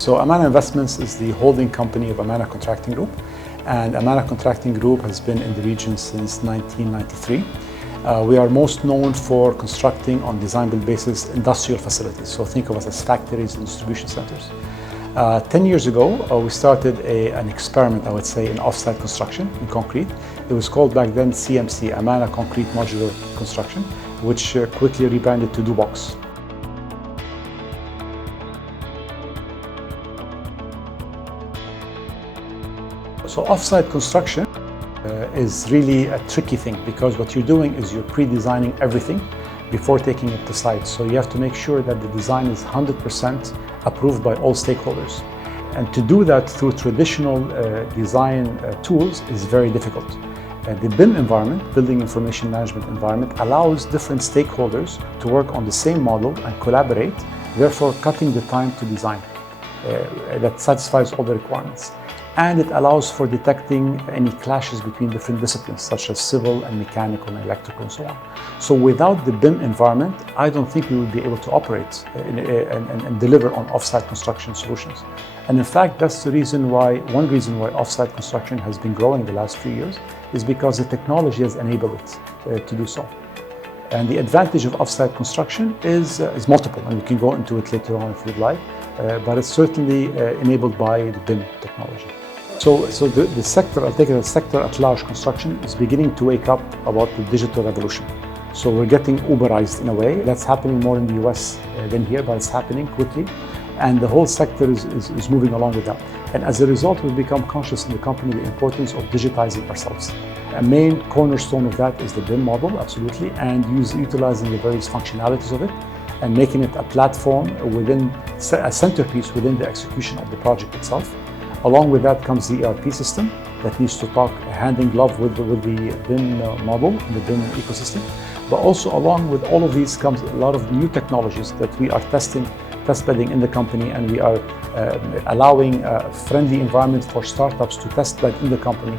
So Amana Investments is the holding company of Amana Contracting Group, and Amana Contracting Group has been in the region since 1993. We are most known for constructing on design-build basis industrial facilities. So think of us as factories and distribution centers. 10 years ago, we started an experiment, I would say, in off-site construction in concrete. It was called back then CMC, Amana Concrete Modular Construction, which quickly rebranded to DUBOX. So off-site construction is really a tricky thing, because what you're doing is you're pre-designing everything before taking it to site. So you have to make sure that the design is 100% approved by all stakeholders. And to do that through traditional design tools is very difficult. The BIM environment, Building Information Management environment, allows different stakeholders to work on the same model and collaborate, therefore cutting the time to design that satisfies all the requirements. And it allows for detecting any clashes between different disciplines, such as civil and mechanical and electrical and so on. So without the BIM environment, I don't think we would be able to operate and deliver on off-site construction solutions. And in fact, that's the reason why, one reason why off-site construction has been growing the last few years is because the technology has enabled it to do so. And the advantage of off-site construction is multiple, and we can go into it later on if you'd like, but it's certainly enabled by the BIM technology. So the sector, I'll take it as sector at large, construction is beginning to wake up about the digital revolution. So we're getting Uberized in a way. That's happening more in the US than here, but it's happening quickly. And the whole sector is moving along with that. And as a result, we've become conscious in the company the importance of digitizing ourselves. A main cornerstone of that is the BIM model, absolutely, and utilizing the various functionalities of it and making it a platform within, a centerpiece within the execution of the project itself. Along with that comes the ERP system that needs to talk hand in glove with the BIM model and the BIM ecosystem. But also along with all of these comes a lot of new technologies that we are test bedding in the company, and we are allowing a friendly environment for startups to test bed in the company.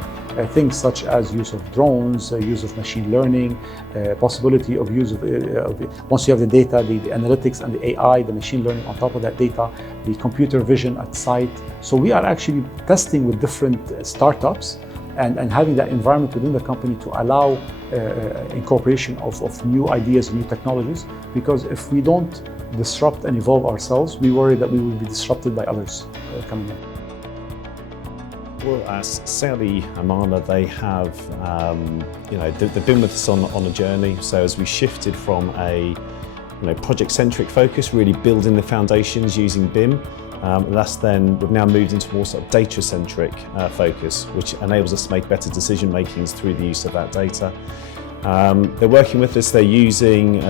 Things such as use of drones, use of machine learning, possibility of use of, once you have the data, the analytics and the AI, the machine learning on top of that data, the computer vision at site. So we are actually testing with different startups and having that environment within the company to allow incorporation of new ideas and new technologies, because if we don't disrupt and evolve ourselves, we worry that we will be disrupted by others coming in. Well, as Saudi Amana, they have, they've been with us on a journey. So as we shifted from a project-centric focus, really building the foundations using BIM, we've now moved into more sort of data-centric focus, which enables us to make better decision makings through the use of that data. They're working with us, they're using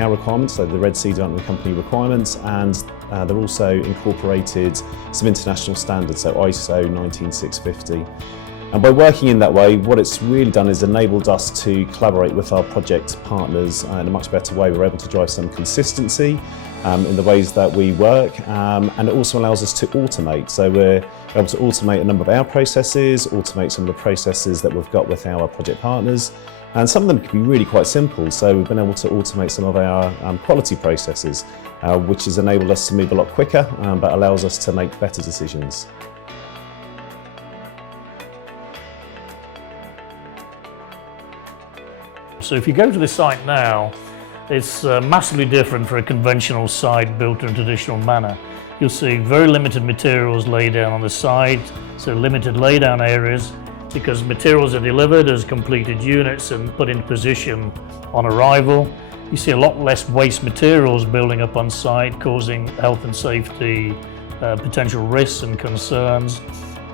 our requirements, so the Red Sea Development Company requirements, and they've also incorporated some international standards, so ISO 19650. And by working in that way, what it's really done is enabled us to collaborate with our project partners in a much better way. We're able to drive some consistency in the ways that we work, and it also allows us to automate. So we're able to automate a number of our processes, automate some of the processes that we've got with our project partners. And some of them can be really quite simple. So we've been able to automate some of our quality processes, which has enabled us to move a lot quicker, but allows us to make better decisions. So if you go to the site now, it's massively different for a conventional site built in a traditional manner. You'll see very limited materials laid down on the site, so limited laydown areas, because materials are delivered as completed units and put in position on arrival. You see a lot less waste materials building up on site, causing health and safety potential risks and concerns,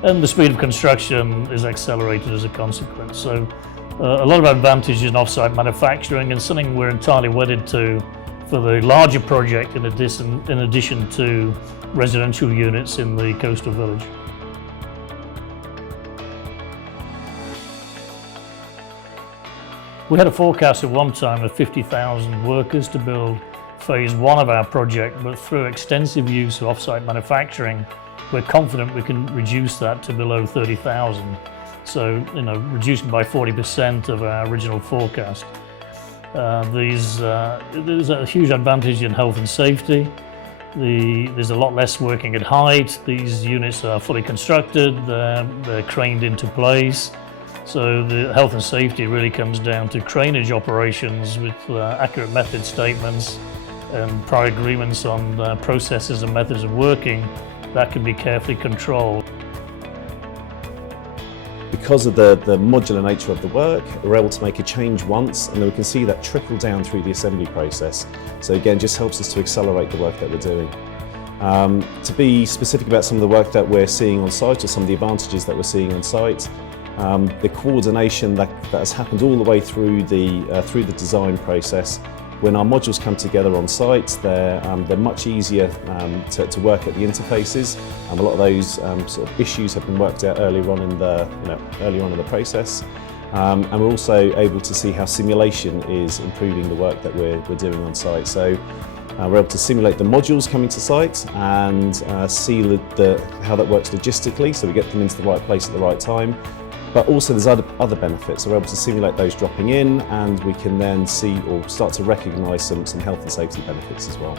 and the speed of construction is accelerated as a consequence. So a lot of advantages in off-site manufacturing, and something we're entirely wedded to for the larger project in addition to residential units in the coastal village. We had a forecast at one time of 50,000 workers to build phase one of our project, but through extensive use of off-site manufacturing, we're confident we can reduce that to below 30,000. So, reducing by 40% of our original forecast. There's a huge advantage in health and safety. There's a lot less working at height. These units are fully constructed, they're craned into place. So the health and safety really comes down to craneage operations with accurate method statements and prior agreements on processes and methods of working that can be carefully controlled. Because of the modular nature of the work, we're able to make a change once and then we can see that trickle down through the assembly process. So again, just helps us to accelerate the work that we're doing. To be specific about some of the work that we're seeing on site or some of the advantages that we're seeing on site, the coordination that has happened all the way through the design process. When our modules come together on site, they're much easier to work at the interfaces. A lot of those sort of issues have been worked out earlier on in the process. And we're also able to see how simulation is improving the work that we're doing on site. So we're able to simulate the modules coming to site and see how that works logistically, so we get them into the right place at the right time. But also there's other benefits. So we're able to simulate those dropping in and we can then see or start to recognise some health and safety benefits as well.